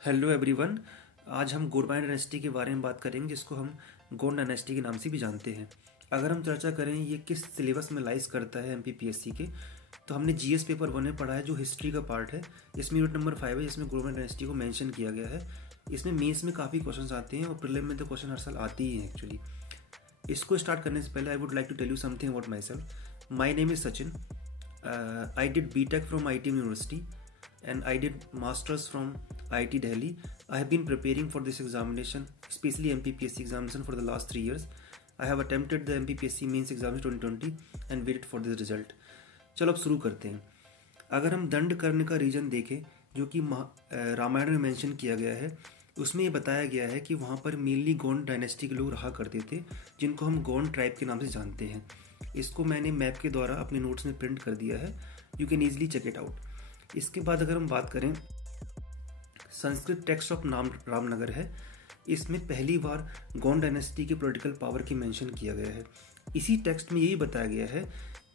Hello everyone. आज हम Gond dynasty के बारे में बात करेंगे, जिसको हम गोंड डायनेस्टी के नाम से भी जानते हैं। अगर हम चर्चा करें ये किस सिलेबस में लाइज करता है एमपीपीएससी के, तो हमने जीएस पेपर 1 में पढ़ा है, जो हिस्ट्री का पार्ट है। इसमें यूनिट नंबर 5 है, जिसमें गोंड डायनेस्टी को मेंशन किया गया है। इसमें मेंस में काफ़ी क्वेश्चन आते हैं और प्रीलिम में तो क्वेश्चन हर साल आते ही हैं एक्चुअली। इसको स्टार्ट करने से पहले I would like to tell you something about myself. My name is Sachin. I did BTech from IIT University and I did masters from IIT Delhi. I have been preparing for this examination, especially MPPSC examination, for the last 3 years. I have attempted the MPPSC mains examination 2020 and waited for this result. चलो अब शुरू करते हैं। अगर हम दंड करने का रीजन देखें, जो कि रामायण में मेंशन किया गया है, उसमें ये बताया गया है कि वहाँ पर मेनली गोंड डायनेस्टी के लोग रहा करते थे, जिनको हम गोंड ट्राइब के नाम से जानते हैं। इसको मैंने मैप के द्वारा अपने नोट्स में प्रिंट कर दिया है, you can easily check it out. इसके बाद अगर हम बात करें, संस्कृत टेक्स्ट ऑफ रामनगर है, इसमें पहली बार गोंड डायनेस्टी के पॉलिटिकल पावर की मेंशन किया गया है। इसी टेक्स्ट में यही बताया गया है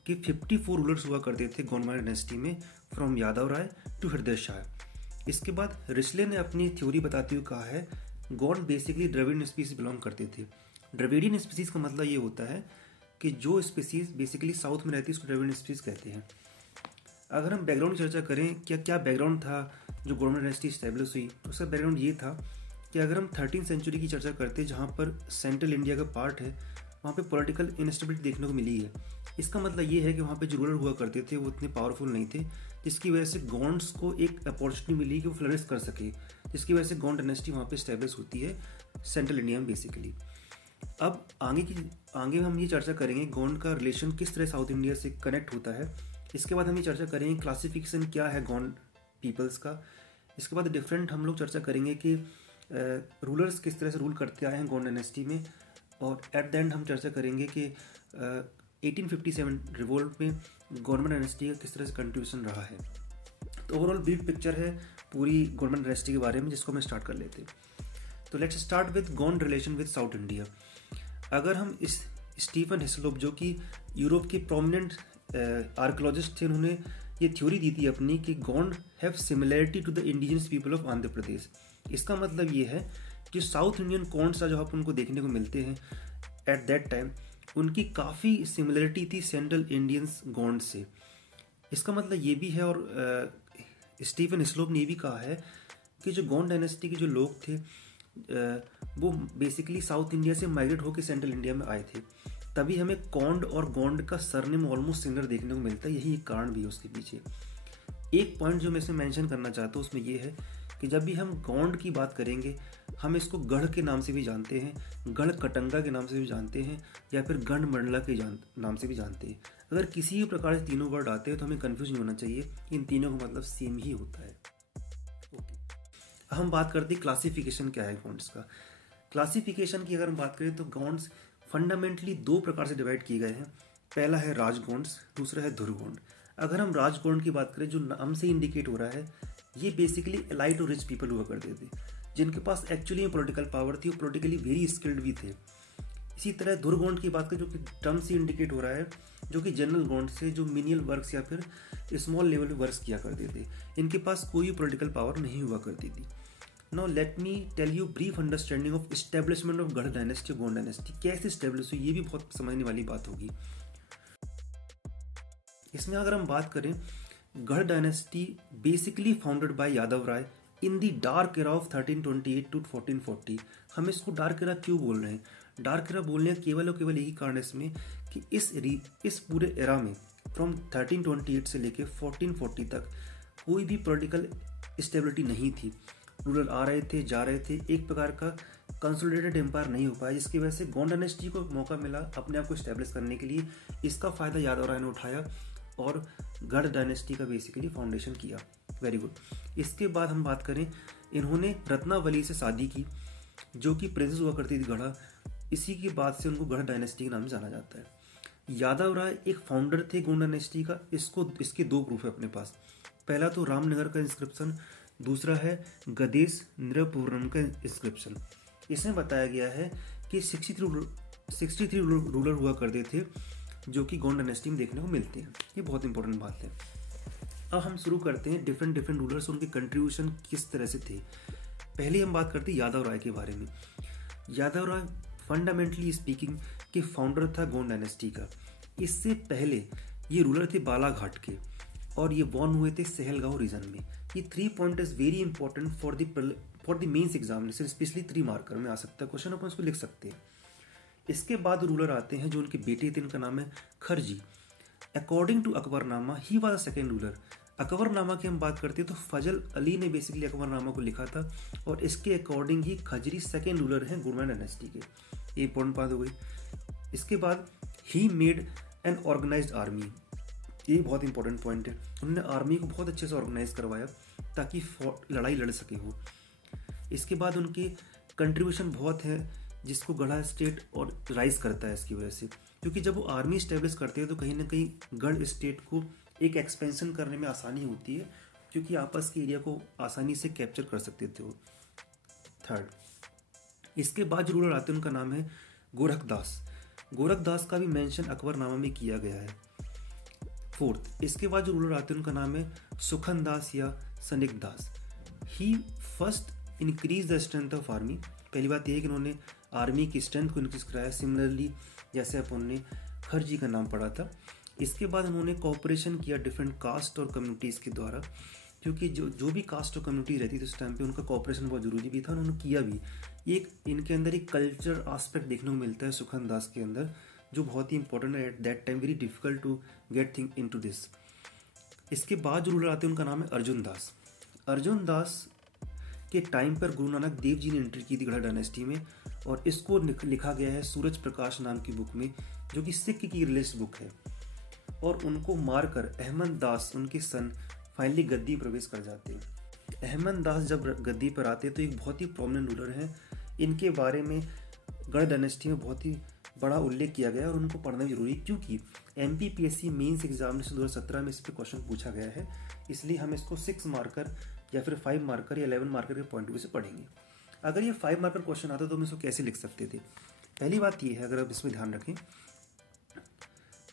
कि 54 रूलर्स हुआ करते थे गोंडवाना डायनेस्टी में, फ्रॉम यादव राय टू हृदय शाह। इसके बाद रिस्ले ने अपनी थ्योरी बताते हुए कहा है Gond basically Dravidian species belong करते थे। द्रविडियन स्पीसीज का मतलब ये होता है कि जो स्पीसीज बेसिकली साउथ में रहती है उसको द्रविडियन स्पीसीज कहते हैं। अगर हम बैकग्राउंड की चर्चा करें, क्या बैकग्राउंड था जो गोंड डायनेस्टी स्टैब्लिश हुई, तो उसका बैकग्राउंड ये था कि अगर हम 13th सेंचुरी की चर्चा करते, जहाँ पर सेंट्रल इंडिया का पार्ट है, वहाँ पे पॉलिटिकल इनस्टेबिलिटी देखने को मिली है। इसका मतलब ये है कि वहाँ पे जो रूलर हुआ करते थे वो इतने पावरफुल नहीं थे, जिसकी वजह से गोंड्स को एक अपॉर्चुनिटी मिली कि वो फ्लरिश कर सके, जिसकी वजह से गोंड डायनेस्टी वहाँ पे स्टैब्लिश होती है सेंट्रल इंडिया में बेसिकली। अब आगे हम ये चर्चा करेंगे गोंड का रिलेशन किस तरह साउथ इंडिया से कनेक्ट होता है। इसके बाद हम ये चर्चा करेंगे क्लासिफिकेशन क्या है गोंड पीपल्स का। इसके बाद डिफरेंट हम लोग चर्चा करेंगे कि रूलर्स किस तरह से रूल करते आए हैं गोंड डायनेस्टी में। और एट द एंड हम चर्चा करेंगे कि 1857 रिवोल्ट में गोंड डायनेस्टी का किस तरह से कंट्रीब्यूशन रहा है। तो ओवरऑल ब्रीफ पिक्चर है पूरी गोंड डायनेस्टी के बारे में, जिसको हम स्टार्ट कर लेते हैं। तो let's start with Gond relation with south India. अगर हम इस स्टीफन हिस्लोप, जो कि यूरोप के प्रोमिनेंट आर्कियोलॉजिस्ट थे, उन्होंने ये थ्योरी दी थी अपनी कि Gond have similarity to the indigenous people of Andhra Pradesh. इसका मतलब ये है कि साउथ इंडियन कॉन्ट्स जो आप उनको देखने को मिलते हैं एट दैट टाइम, उनकी काफ़ी सिमिलरिटी थी सेंट्रल इंडियंस गोंड से। इसका मतलब ये भी है, और स्टीफन हिस्लोप ने ये भी कहा है कि जो गोंड डायनेस्टी के जो लोग थे वो बेसिकली साउथ इंडिया से माइग्रेट होकर सेंट्रल इंडिया में आए थे, तभी हमें कौंड और गोंड का सरनेम ऑलमोस्ट सिमिलर देखने को मिलता है। यही एक कारण भी है उसके पीछे। एक पॉइंट जो मैं इसमें मेंशन करना चाहता हूँ उसमें ये है कि जब भी हम गोंड की बात करेंगे, हम इसको गढ़ के नाम से भी जानते हैं, गढ़ कटंगा के नाम से भी जानते हैं, या फिर गढ़ मंडला के नाम से भी जानते हैं। अगर किसी भी प्रकार से तीनों वर्ड आते हैं तो हमें कन्फ्यूज नहीं होना चाहिए, इन तीनों का मतलब सेम ही होता है। हम बात करते हैं क्लासिफिकेशन क्या है गोंड्स का। क्लासिफिकेशन की अगर हम बात करें तो गोंड्स फंडामेंटली 2 प्रकार से डिवाइड किए गए हैं। पहला है राजगोंड्स, दूसरा है धुरगोंड। अगर हम राजगोंड की बात करें, जो नाम से इंडिकेट हो रहा है, ये बेसिकली एलाइट और रिच पीपल हुआ करते थे, जिनके पास एक्चुअली में पॉलिटिकल पावर थी, वो पॉलिटिकली वेरी स्किल्ड भी थे। इसी तरह धुरगोंड की बात करें, जो कि टर्म से इंडिकेट हो रहा है, जो कि जनरल गोंड से जो मिनियल वर्क्स या फिर स्मॉल लेवल पे वर्क्स किया करते थे, इनके पास कोई पॉलिटिकल पावर नहीं हुआ करती थी। Now let me tell you brief understanding of establishment of Garha dynasty, Gond dynasty कैसे एस्टेब्लिश हुई, ये भी बहुत समझने वाली बात होगी। इसमें अगर हम बात करें, Garha dynasty basically founded by Yadav Rai in the dark era of 1328 to 1440। हम इसको डार्क एरा क्यों बोल रहे हैं? डार्क एरा बोलने का केवल और केवल यही कारण इसमें कि इस पूरे एरा में फ्रॉम 1328 से लेके 1440 तक कोई भी पॉलिटिकल स्टेबिलिटी नहीं थी। रूलर आ रहे थे, जा रहे थे, एक प्रकार का कंसोलिडेटेड एम्पायर नहीं हो पाया, जिसकी वजह से गोंड डायनेस्टी को मौका मिला अपने आप को स्टैब्लिश करने के लिए। इसका फायदा यादव राय ने उठाया और गढ़ डायनेस्टी का बेसिकली फाउंडेशन किया। Very good. इसके बाद हम बात करें, इन्होंने रत्नावली से शादी की, जो कि प्रिंसेस हुआ करती थी गढ़ा। इसी के बाद से उनको गढ़ डायनेस्टी के नाम से जाना जाता है। यादव राय एक फाउंडर थे गोंड डायनेस्टी का। इसके 2 प्रूफ है अपने पास। पहला तो रामनगर का इंस्क्रिप्शन, दूसरा है गदेश नृपुरम का इंस्क्रिप्शन। इसमें बताया गया है कि 63 रूलर हुआ करते थे, जो कि गोंड डायनेस्टी में देखने को मिलते हैं। ये बहुत इंपॉर्टेंट बात है। अब हम शुरू करते हैं डिफरेंट रूलर्स, उनके कंट्रीब्यूशन किस तरह से थे। पहले हम बात करते हैं यादव राय के बारे में। यादव राय फंडामेंटली स्पीकिंग के फाउंडर था गोंड डायनेस्टी का। इससे पहले ये रूलर थे बालाघाट के और ये बॉर्न हुए थे सहलगांव रीजन में। ये 3 point is very important for the mains examination, specially 3 marker में आ सकता है क्वेश्चन, अपन उसको लिख सकते हैं। इसके बाद रूलर आते हैं जो उनके बेटे थे, इनका नाम है Kharji. According to Akbarnama he was the second ruler. Akbarnama की हम बात करते हैं तो फजल अली ने बेसिकली अकबरनामा को लिखा था और इसके अकॉर्डिंग ही खजरी सेकेंड रूलर हैं गुरमान डायनेस्टी के। ये इंपॉर्टेंट बात हो गई। इसके बाद ही मेड एन ऑर्गेनाइज्ड आर्मी, ये बहुत इंपॉर्टेंट पॉइंट है। उन्होंने आर्मी को बहुत अच्छे से ऑर्गेनाइज करवाया ताकि लड़ाई लड़ सके वो। इसके बाद उनके कंट्रीब्यूशन बहुत है जिसको गढ़ा स्टेट और राइज करता है इसकी वजह से, क्योंकि जब वो आर्मी स्टेब्लिश करते हैं तो कहीं ना कहीं गढ़ स्टेट को एक एक्सपेंशन करने में आसानी होती है, क्योंकि आपस के एरिया को आसानी से कैप्चर कर सकते थे वो। थर्ड, इसके बाद जो रूलर आते हैं उनका नाम है गोरखदास। गोरखदास का भी मेंशन अकबरनामा में किया गया है। फोर्थ, इसके बाद जो रूलर आते हैं उनका नाम है सुखन दास या Sonic Das. He first increase the strength of army. पहली बात यह है कि उन्होंने आर्मी की स्ट्रेंथ को इंक्रीज कराया, सिमिलरली जैसे अपन ने खरजी का नाम पढ़ा था। इसके बाद उन्होंने कोऑपरेशन किया डिफरेंट कास्ट और कम्युनिटीज़ के द्वारा, क्योंकि जो भी कास्ट और कम्युनिटी रहती थी उस टाइम पे उनका कोऑपरेशन बहुत ज़रूरी भी था, उन्होंने किया भी। एक इनके अंदर एक कल्चर आस्पेक्ट देखने को मिलता है सुखन दास के अंदर, जो बहुत ही इंपॉर्टेंट है at that time, very difficult to get thing into this. इसके बाद जो रूलर आते हैं उनका नाम है अर्जुन दास। अर्जुन दास के टाइम पर गुरु नानक देव जी ने एंट्री की थी गढ़ डायनेस्टी में, और इसको लिखा गया है सूरज प्रकाश नाम की बुक में, जो कि सिख की रिलीज बुक है। और उनको मारकर अहमद दास उनके सन फाइनली गद्दी प्रवेश कर जाते हैं। अहमद दास जब गद्दी पर आते तो एक बहुत ही प्रोमिनेंट रूलर हैं। इनके बारे में गढ़ डायनेस्टी में बहुत ही बड़ा उल्लेख किया गया और उनको पढ़ना जरूरी, क्योंकि MPPSC मेंस एग्जामिनेशन 2017 में इस पर क्वेश्चन पूछा गया है। इसलिए हम इसको 6 मार्कर या फिर 5 मार्कर या 11 मार्कर के पॉइंट ऑफ व्यू से पढ़ेंगे। अगर ये 5 मार्कर क्वेश्चन आता तो हम इसको कैसे लिख सकते थे? पहली बात ये है, अगर आप इसमें ध्यान रखें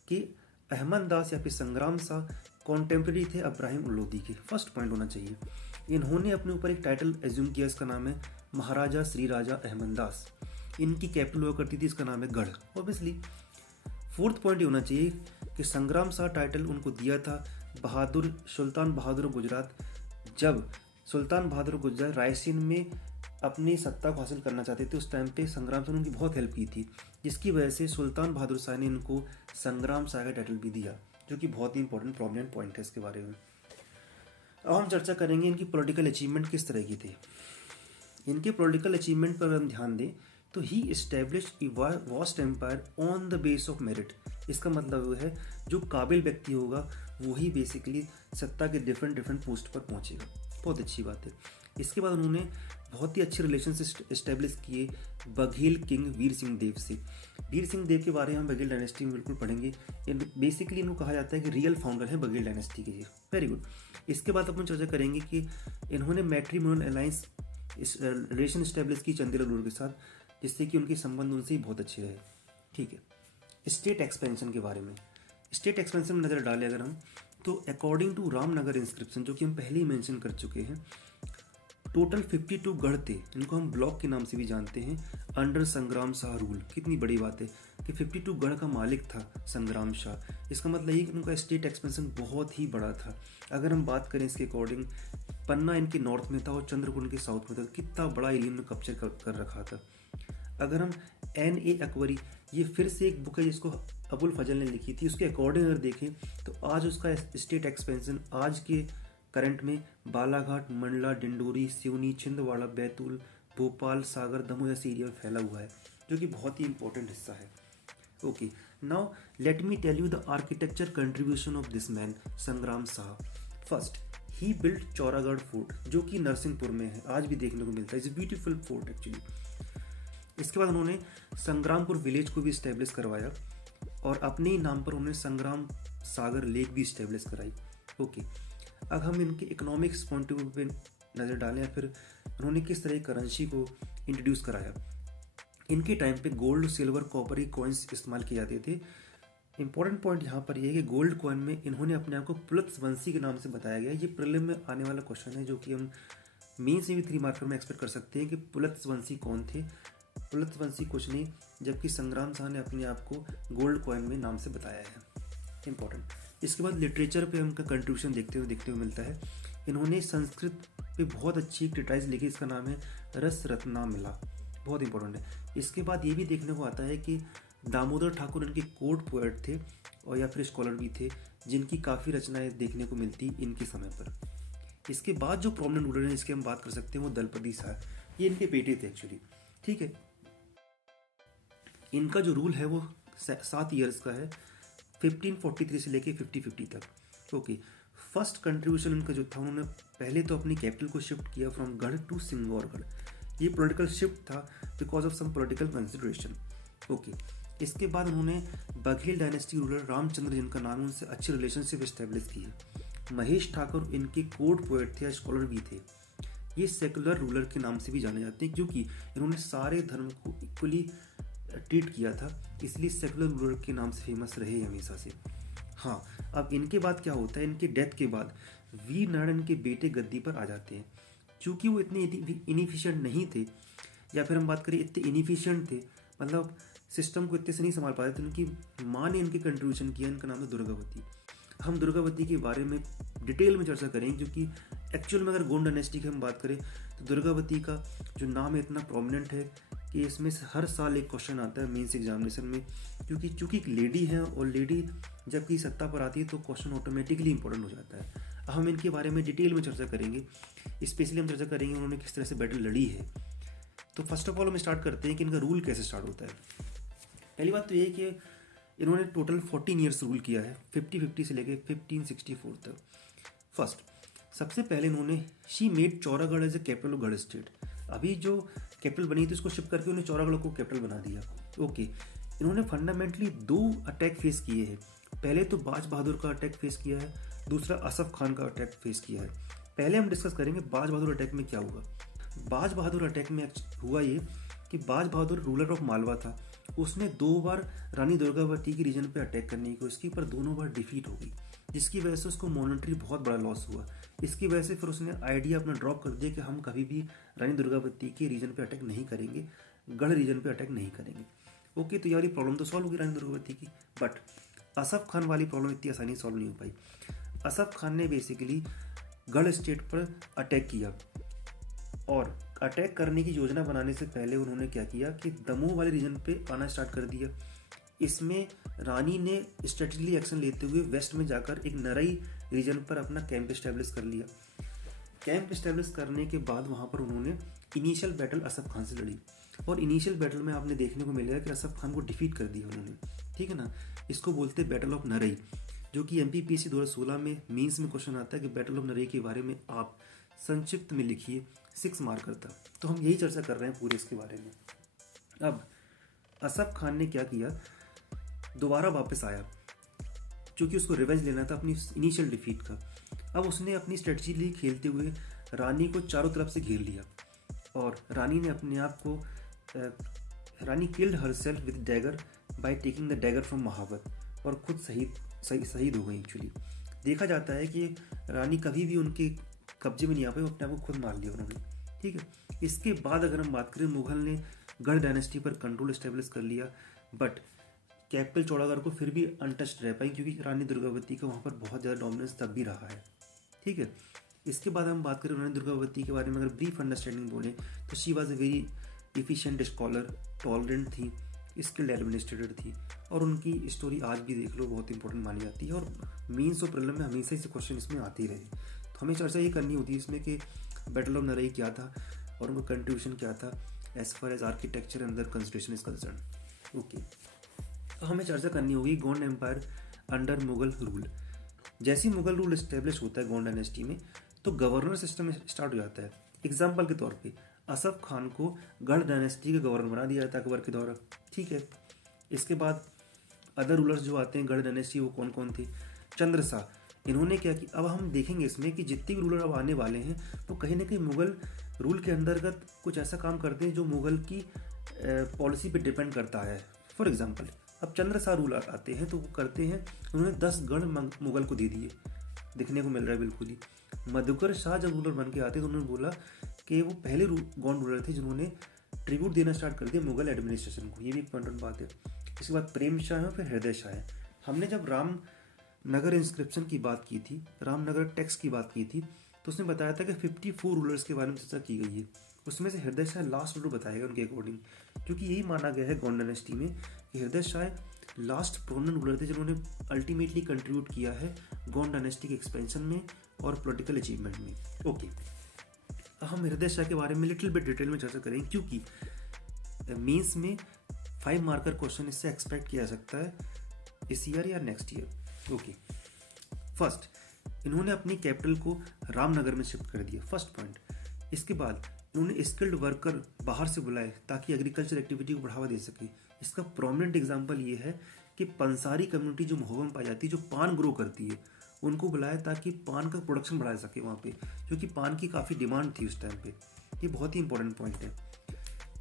कि अहमद दास या फिर संग्राम शाह कॉन्टेम्प्रेरी थे इब्राहिम लोदी के। फर्स्ट पॉइंट होना चाहिए। इन्होंने अपने ऊपर एक टाइटल एज्यूम किया, इसका नाम है महाराजा श्री राजा अहमद दास। इनकी कैपिटल हुआ करती थी, इसका नाम है गढ़ ऑब्वियसली। फोर्थ पॉइंट ये होना चाहिए कि संग्राम शाह टाइटल उनको दिया था बहादुर सुल्तान बहादुर गुजरात, जब सुल्तान बहादुर गुजरात रायसीन में अपनी सत्ता को हासिल करना चाहते थे। उस टाइम पे संग्राम शाह ने उनकी बहुत हेल्प की थी, जिसकी वजह से सुल्तान बहादुर शाह ने इनको संग्राम शाह का टाइटल भी दिया, जो कि बहुत ही इंपॉर्टेंट प्रोमिनेंट पॉइंट है इसके बारे में। अब हम चर्चा करेंगे इनकी पॉलिटिकल अचीवमेंट किस तरह की थी। इनके पॉलिटिकल अचीवमेंट पर हम ध्यान दें तो he establish a vast empire on the base of merit. इसका मतलब वो है जो काबिल व्यक्ति होगा वही बेसिकली सत्ता के डिफरेंट पोस्ट पर पहुंचेगा। बहुत अच्छी बात है। इसके बाद उन्होंने बहुत ही अच्छे रिलेशन एस्टेब्लिश किए बघेल किंग वीर सिंह देव से। वीर सिंह देव के बारे में हम बघेल डायनेस्टी में बिल्कुल पढ़ेंगे। बेसिकली इनको कहा जाता है कि रियल फाउंडर है बघेल डायनेस्टी के। Very good. इसके बाद अपन चर्चा करेंगे कि इन्होंने मैट्रिमोनियल अलायंस रिलेशन एस्टेब्लिश की चंदेला रूलर के साथ, जिससे कि उनके संबंध उनसे ही बहुत अच्छे रहे। ठीक है। स्टेट एक्सपेंशन के बारे में, स्टेट एक्सपेंशन में नज़र डालें अगर हम, तो अकॉर्डिंग टू रामनगर इंस्क्रिप्शन, जो कि हम पहले ही मेंशन कर चुके हैं, टोटल 52 गढ़ थे। इनको हम ब्लॉक के नाम से भी जानते हैं अंडर संग्राम शाह रूल। कितनी बड़ी बात है कि 52 गढ़ का मालिक था संग्राम शाह। इसका मतलब ये कि उनका स्टेट एक्सपेंशन बहुत ही बड़ा था। अगर हम बात करें इसके अकॉर्डिंग, पन्ना इनके नॉर्थ में था और चंद्रकुंड के साउथ में था। कितना बड़ा एरिया में कब्जा कर रखा था। अगर हम N.A. अकबरी, ये फिर से एक बुक है जिसको अबुल फजल ने लिखी थी, उसके अकॉर्डिंग अगर देखें तो आज उसका स्टेट एक्सपेंशन आज के करंट में बालाघाट, मंडला, डिंडोरी, सिवनी, छिंदवाड़ा, बैतूल, भोपाल, सागर, दमोह जैसे एरिया में फैला हुआ है, जो कि बहुत ही इंपॉर्टेंट हिस्सा है। Okay, now let me tell you the architecture contribution of this man Sangram Shah. First, he built Chauragarh fort, जो कि नरसिंहपुर में है, आज भी देखने को मिलता है। It's beautiful fort actually. इसके बाद उन्होंने संग्रामपुर विलेज को भी इस्टेब्लिश करवाया और अपने ही नाम पर उन्होंने संग्राम सागर लेक भी इस्टेब्लिश कराई। ओके, अब हम इनके इकोनॉमिक्स पॉइंट ऑफ व्यू पे नज़र डालें, या फिर उन्होंने किस तरह की करेंसी को इंट्रोड्यूस कराया। इनके टाइम पे गोल्ड, सिल्वर, कॉपर की कॉइन्स इस्तेमाल किए जाते थे। इंपॉर्टेंट पॉइंट यहाँ पर यह है कि गोल्ड कॉइन में इन्होंने अपने आप को पुलत्सवंशी के नाम से बताया गया। ये प्रीलिम में आने वाला क्वेश्चन है, जो कि हम मेन से भी 3 मार्कर में एक्सपेक्ट कर सकते हैं कि पुलत्वंशी कौन थे। पुलत्वंशी कुछ नहीं, जबकि संग्राम शाह ने अपने आप को गोल्ड कॉइन में नाम से बताया है। इंपॉर्टेंट। इसके बाद लिटरेचर पे उनका कंट्रीब्यूशन देखते हुए मिलता है। इन्होंने संस्कृत पे बहुत अच्छी ट्रिटाइज लिखी, इसका नाम है रस रत्नामिला, बहुत इंपॉर्टेंट है। इसके बाद ये भी देखने को आता है कि दामोदर ठाकुर इनके कोर्ट पोएट थे और या फिर स्कॉलर भी थे, जिनकी काफ़ी रचनाएं देखने को मिलती इनके समय पर। इसके बाद जो प्रोमिनेंट रूलर हैं जिसकी हम बात कर सकते हैं वो दलपति शाह, ये इनके बेटे थे एक्चुअली, ठीक है। इनका जो रूल है वो 7 ईयर्स का है, 1543 से लेके 5050 तक। ओके, फर्स्ट कंट्रीब्यूशन इनका जो था, उन्होंने पहले तो अपनी कैपिटल को शिफ्ट किया फ्रॉम गढ़ टू सिंगौरगढ़। ये पॉलिटिकल शिफ्ट था because of some political consideration. Okay, इसके बाद उन्होंने बघेल डायनेस्टी रूलर रामचंद्र, जिनका नाम है, उनसे अच्छे रिलेशनशिप इस्टेब्लिश किए। महेश ठाकुर इनके कोर्ट पोएट थे या स्कॉलर भी थे। ये सेकुलर रूलर के नाम से भी जाने जाते हैं क्योंकि इन्होंने सारे धर्म को इक्वली ट्रीट किया था, इसलिए सेकुलर रूलर के नाम से फेमस रहे हमेशा से। हाँ, अब इनके बाद क्या होता है, इनके डेथ के बाद वीर नारायण के बेटे गद्दी पर आ जाते हैं। चूँकि वो इतने इनिफिशिएंट नहीं थे, या फिर हम बात करें इतने इनिफिशिएंट थे, मतलब सिस्टम को इतने से नहीं संभाल पाए, तो उनकी माँ ने इनके कंट्रीब्यूशन किया, इनका नाम है दुर्गावती। हम दुर्गावती के बारे में डिटेल में चर्चा करेंगे क्योंकि एक्चुअल में अगर गोंड डायनेस्टी की हम बात करें तो दुर्गावती का जो नाम है इतना प्रोमिनेंट है कि इसमें से हर साल एक क्वेश्चन आता है मेंस एग्जामिनेशन में, क्योंकि चूंकि एक लेडी है और लेडी जबकि सत्ता पर आती है तो क्वेश्चन ऑटोमेटिकली इंपॉर्टेंट हो जाता है। अब हम इनके बारे में डिटेल में चर्चा करेंगे, स्पेशली हम चर्चा करेंगे उन्होंने किस तरह से बैटल लड़ी है। तो फर्स्ट ऑफ ऑल हम स्टार्ट करते हैं कि इनका रूल कैसे स्टार्ट होता है। पहली बात तो ये है कि इन्होंने टोटल 14 ईयर्स रूल किया है, 5050 से लेके 1564 तक। फर्स्ट, सबसे पहले इन्होंने she made Chauragarh as a capital of Garha state. अभी जो कैपिटल बनी थी उसको शिफ्ट करके उन्हें चौरागढ़ को कैपिटल बना दिया। ओके, इन्होंने फंडामेंटली 2 अटैक फेस किए हैं। पहले तो बाज बहादुर का अटैक फेस किया है, दूसरा असफ खान का अटैक फेस किया है। पहले हम डिस्कस करेंगे बाज बहादुर अटैक में क्या हुआ। बाज बहादुर अटैक में हुआ ये कि बाज बहादुर रूलर ऑफ मालवा था, उसने 2 बार रानी दुर्गावती की रीजन पे अटैक करने की कोशिश की, पर दोनों बार डिफीट हो गई, जिसकी वजह से उसको मॉनेटरी बहुत बड़ा लॉस हुआ। इसकी वजह से फिर उसने आइडिया अपना ड्रॉप कर दिया कि हम कभी भी रानी दुर्गावती के रीजन पे अटैक नहीं करेंगे, गढ़ रीजन पे अटैक नहीं करेंगे। ओके, तो ये वाली प्रॉब्लम तो सॉल्व होगी रानी दुर्गावती की, बट असफ खान वाली प्रॉब्लम इतनी आसानी सॉल्व नहीं हो पाई। असफ खान ने बेसिकली गढ़ स्टेट पर अटैक किया, और अटैक करने की योजना बनाने से पहले उन्होंने क्या किया कि दमोह वाले रीजन पे आना स्टार्ट कर दिया। इसमें रानी ने स्ट्रेटेजिकली एक्शन लेते हुए वेस्ट में जाकर एक नरई रीजन पर अपना कैंप एस्टेब्लिश कर लिया। कैंप एस्टेब्लिश करने के बाद वहाँ पर उन्होंने इनिशियल बैटल असफ खान से लड़ी, और इनिशियल बैटल में आपने देखने को मिलेगा कि असफ खान को डिफीट कर दिया उन्होंने, ठीक है ना। इसको बोलते हैं बैटल ऑफ नरई, जो कि MPPSC 2016 में मीन्स में क्वेश्चन आता है कि बैटल ऑफ नरई के बारे में आप संक्षिप्त में लिखिए, 6 मार्कर था। तो हम यही चर्चा कर रहे हैं पूरे इसके बारे में। अब असफ खान ने क्या किया, दोबारा वापस आया क्योंकि उसको रिवेंज लेना था अपनी इनिशियल डिफीट का। अब उसने अपनी स्ट्रेटजी खेलते हुए रानी को चारों तरफ से घेर लिया, और रानी ने अपने आप को Rani killed herself with dagger by taking the dagger from mahout, और खुद शहीद हो गई। एक्चुअली देखा जाता है कि रानी कभी भी उनके कब्जे में नहीं आ पाई, अपने आप को खुद मार लिया उन्होंने, ठीक है। इसके बाद अगर हम बात करें, मुगल ने गढ़ डायनेस्टी पर कंट्रोल एस्टेब्लिश कर लिया, बट कैपिटल चौड़ागढ़ को फिर भी अनटच्ड रह पाई क्योंकि रानी दुर्गावती का वहाँ पर बहुत ज़्यादा डोमिनेंस तब भी रहा है, ठीक है। इसके बाद हम बात करें रानी दुर्गावती के बारे में, अगर ब्रीफ अंडरस्टैंडिंग बोलें तो she was a very efficient scholar, tolerant थी, स्किल्ड एडमिनिस्ट्रेटर थी, और उनकी स्टोरी आज भी देख लो बहुत इंपॉर्टेंट मानी जाती है, और मीन्स और प्रीलिम में हमेशा से क्वेश्चन इसमें आते ही रहे। तो हमें चर्चा ये करनी होती है इसमें कि बैटल ऑफ नरई क्या था और उनका कंट्रीब्यूशन क्या था as far as architecture and other consideration is concern. Okay, तो हमें चर्चा करनी होगी Gond empire under Mughal rule. जैसे ही मुगल रूल इस्टेब्लिश होता है गोंड डायनेस्टी में, तो गवर्नर सिस्टम स्टार्ट हो जाता है। एग्जाम्पल के तौर पे असफ खान को गढ़ डायनेस्टी का गवर्नर बना दिया जाता है अकबर के दौरान, ठीक है। इसके बाद अदर रूलर्स जो आते हैं गढ़ डायनेस्टी, वो कौन कौन थे? चंद्र शाह, इन्होंने क्या किया, अब हम देखेंगे इसमें कि जितने भी रूलर अब आने वाले हैं वो कहीं ना कहीं मुगल रूल के अंतर्गत कुछ ऐसा काम करते हैं जो मुगल की पॉलिसी पे डिपेंड करता है। फॉर एग्जांपल, अब चंद्र शाह रूलर आते हैं तो वो करते हैं, उन्होंने 10 गढ़ मुगल को दे दिए, देखने को मिल रहा है बिल्कुल ही। मधुकर शाह जब रूलर बन के आते हैं तो उन्होंने बोला कि वो पहले गौंड रूलर थे जिन्होंने ट्रिब्यूट देना स्टार्ट कर दिया मुगल एडमिनिस्ट्रेशन को। ये भी इम्पोर्टेंट बात है। इसके बाद प्रेम शाह और फिर हृदय शाह है। हमने जब रामनगर इंस्क्रिप्शन की बात की थी, रामनगर टैक्स की बात की थी, तो उसने बताया था कि 54 रूलर्स के बारे में चर्चा की गई है। उसमें से हृदय शाह लास्ट रूलर बताया गया उनके अकॉर्डिंग, क्योंकि यही माना गया है गोंड डायनेस्टी में कि हृदय शाह लास्ट प्रोमिनेंट रूलर थे जिन्होंने अल्टीमेटली कंट्रीब्यूट किया है गोंड डायनेस्टी के एक्सपेंशन में और पॉलिटिकल अचीवमेंट में। ओके, हम हृदय शाह के बारे में लिटिल बिट डिटेल में चर्चा करें, क्योंकि मेंस में 5 मार्कर क्वेश्चन इससे एक्सपेक्ट किया जा सकता है इस ईयर या नेक्स्ट ईयर। ओके, फर्स्ट, इन्होंने अपनी कैपिटल को रामनगर में शिफ्ट कर दिया, फर्स्ट पॉइंट। इसके बाद इन्होंने स्किल्ड वर्कर बाहर से बुलाए ताकि एग्रीकल्चर एक्टिविटी को बढ़ावा दे सके। इसका प्रोमिनेंट एग्जांपल ये है कि पंसारी कम्युनिटी जो महोबा में पाई जाती है, जो पान ग्रो करती है, उनको बुलाया ताकि पान का प्रोडक्शन बढ़ाया सके वहाँ पे, क्योंकि पान की काफ़ी डिमांड थी उस टाइम पे। ये बहुत ही इंपॉर्टेंट पॉइंट है।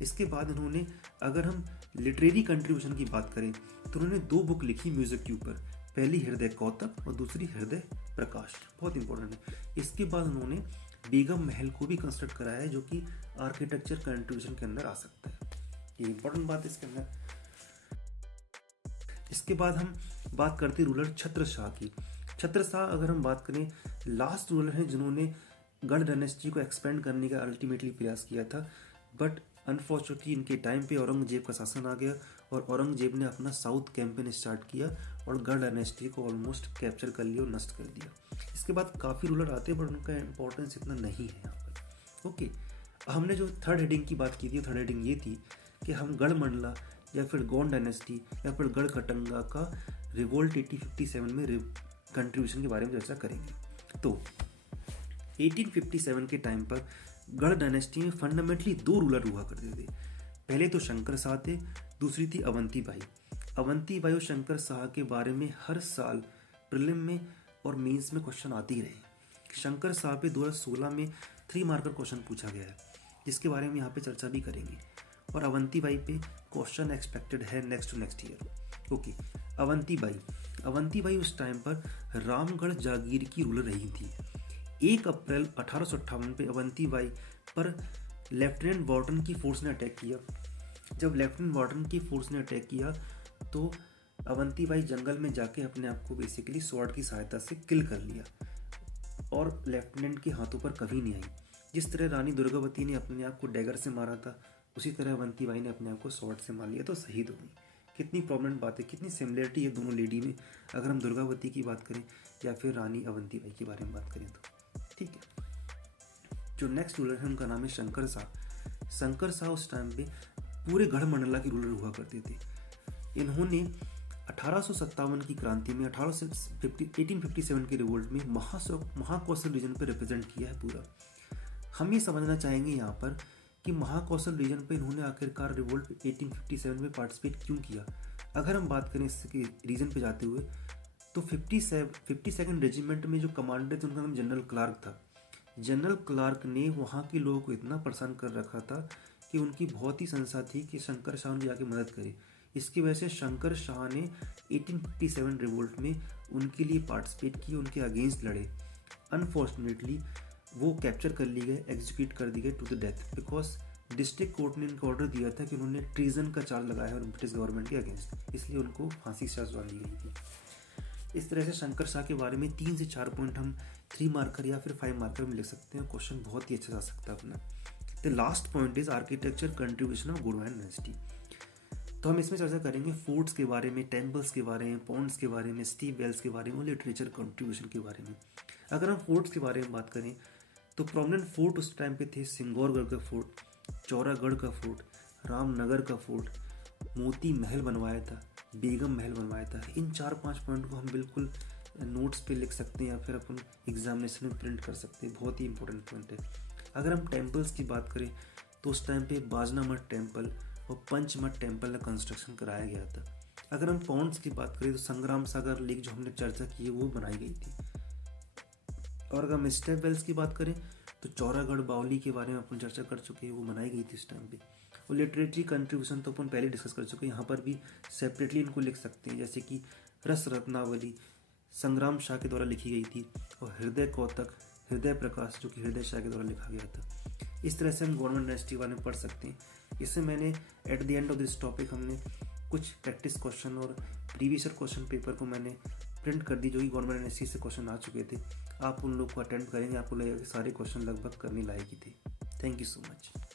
इसके बाद इन्होंने, अगर हम लिटरेरी कंट्रीब्यूशन की बात करें, तो उन्होंने 2 बुक लिखी म्यूजिक के ऊपर, पहली हृदय कौतक और दूसरी हृदय प्रकाश, बहुत इंपॉर्टेंट है। इसके बाद उन्होंने बेगम महल को भी कंस्ट्रक्ट कराया है, जो कि आर्किटेक्चर कंट्रीब्यूशन के अंदर आ सकता है। ये इंपॉर्टेंट बात है इसके अंदर। इसके बाद हम बात करते हैं रूलर छत्र शाह की। छत्र शाह, अगर हम बात करें, लास्ट रूलर हैं जिन्होंने गढ़ डायनेस्टी को एक्सपेंड करने का अल्टीमेटली प्रयास किया था, बट अनफॉर्चुनेटली इनके टाइम पे औरंगजेब का शासन आ गया और औरंगजेब ने अपना साउथ कैंपेन स्टार्ट किया और गढ़ डायनेस्टी को ऑलमोस्ट कैप्चर कर लिया और नष्ट कर दिया। इसके बाद काफ़ी रूलर आते हैं, बट उनका इंपॉर्टेंस इतना नहीं है यहाँ पर। ओके, हमने जो थर्ड हेडिंग की बात की थी, थर्ड हेडिंग ये थी कि हम गढ़ मंडला या फिर गोंड डायनेस्टी या फिर गढ़ कटंगा का रिवोल्ट 1857 में कंट्रीब्यूशन के बारे में चर्चा करेंगे। तो 1857 के टाइम पर गढ़ डायनेस्टी में फंडामेंटली 2 रूलर हुआ करते थे। पहले तो शंकर शाह थे, दूसरी थी अवंती बाई। अवंती बाई और शंकर शाह के बारे में हर साल प्रीलिम में और मेंस में क्वेश्चन आते ही रहे। शंकर शाह पे 2016 में 3 मार्कर क्वेश्चन पूछा गया है, जिसके बारे में यहाँ पे चर्चा भी करेंगे। और अवंती बाई पे क्वेश्चन एक्सपेक्टेड है next year. Okay, Avanti by उस टाइम पर रामगढ़ जागीर की रूलर रही थी। 1 अप्रैल 1858 पे अवंती बाई पर लेफ्टिनेंट वार्टन की फोर्स ने अटैक किया। जब लेफ्टिनेंट वार्टन की फोर्स ने अटैक किया तो अवंती बाई जंगल में जाके अपने आप को बेसिकली स्वॉर्ड की सहायता से किल कर लिया और लेफ्टिनेंट के हाथों पर कभी नहीं आई। जिस तरह रानी दुर्गावती ने अपने आप को डैगर से मारा था, उसी तरह अवंती बाई ने अपने आप को स्वॉर्ड से मार लिया तो शहीद हो गई। कितनी प्रॉब्लम बात है, कितनी सिमिलरिटी है दोनों लेडी में, अगर हम दुर्गावती की बात करें या फिर रानी अवंती बाई के बारे में बात करें तो। ठीक है, जो नेक्स्ट रूलर है उनका नाम है शंकर शाह। शंकर शाह उस टाइम पे पूरे गढ़ मंडला के रूलर हुआ करते थे। इन्होंने 1857 की क्रांति में 1857 के रिवोल्ट में महाकौशल रीजन पे रिप्रेजेंट किया है पूरा। हम ये समझना चाहेंगे यहाँ पर कि महाकौशल रीजन पे इन्होंने आखिरकार रिवोल्ट 1857 में पार्टिसिपेट क्यों किया। अगर हम बात करें इसके रीजन पे जाते हुए तो 52nd रेजिमेंट में जो कमांडर थे उनका नाम जनरल क्लार्क था। जनरल क्लार्क ने वहाँ के लोगों को इतना परेशान कर रखा था कि उनकी बहुत ही संस्था थी कि शंकर शाह ने जाके मदद करे। इसकी वजह से शंकर शाह ने 1857 रिवोल्ट में उनके लिए पार्टिसिपेट किए, उनके अगेंस्ट लड़े। अनफॉर्चुनेटली वो कैप्चर कर लिए गए, एग्जीक्यूट कर दिए गए to the death, because district court ने इनको ऑर्डर दिया था कि उन्होंने ट्रीजन का चार्ज लगाया है ब्रिटिश गवर्नमेंट के अगेंस्ट, इसलिए उनको फांसी की सजा दी गई थी। इस तरह से शंकर शाह के बारे में 3 से 4 पॉइंट हम 3 मार्कर या फिर 5 मार्कर में लिख सकते हैं। क्वेश्चन बहुत ही अच्छा जा सकता है अपना। The last point is architecture contribution of Gond dynasty. तो हम इसमें चर्चा करेंगे फोर्ट्स के बारे में, टेम्पल्स के बारे में, पॉन्ड्स के बारे में, स्टीप वेल्स के बारे में और लिटरेचर कंट्रीब्यूशन के बारे में। अगर हम फोर्ट्स के बारे में बात करें तो प्रोमिनेंट फोर्ट उस टाइम पे थे सिंगौरगढ़ का फोर्ट, चौरागढ़ का फोर्ट, रामनगर का फोर्ट, मोती महल बनवाया था, बेगम महल बनवाया था। इन 4-5 पॉइंट को हम बिल्कुल नोट्स पे लिख सकते हैं या फिर अपन एग्जामिनेशन में प्रिंट कर सकते हैं, बहुत ही इंपॉर्टेंट पॉइंट है। अगर हम टेम्पल्स की बात करें तो उस टाइम पे बाजना मठ टेम्पल और पंचमठ टेम्पल का कंस्ट्रक्शन कराया गया था। अगर हम पॉन्ड्स की बात करें तो संग्राम सागर लेक जो हमने चर्चा की है वो बनाई गई थी। और अगर हम स्टेप वेल्स की बात करें तो चौरागढ़ बावली के बारे में अपन चर्चा कर चुके हैं, वो बनाई गई थी इस टाइम पे। और लिटरेचरी कंट्रीब्यूशन तो अपन पहले डिस्कस कर चुके हैं, यहाँ पर भी सेपरेटली इनको लिख सकते हैं, जैसे कि रस रत्नावली संग्राम शाह के द्वारा लिखी गई थी और हृदय कौतक, हृदय प्रकाश जो कि हृदय शाह के द्वारा लिखा गया था। इस तरह से हम गवर्नमेंट डायनेस्टी के बारे में पढ़ सकते हैं। इससे मैंने at the end of this topic हमने कुछ प्रैक्टिस क्वेश्चन और प्रीवियस क्वेश्चन पेपर को मैंने प्रिंट कर दी जो कि गवर्नमेंट डायनेस्टी से क्वेश्चन आ चुके थे। आप उन लोग को अटेम्प्ट करेंगे, आपको लगेगा कि सारे क्वेश्चन लगभग करने लायक ही थे। Thank you so much.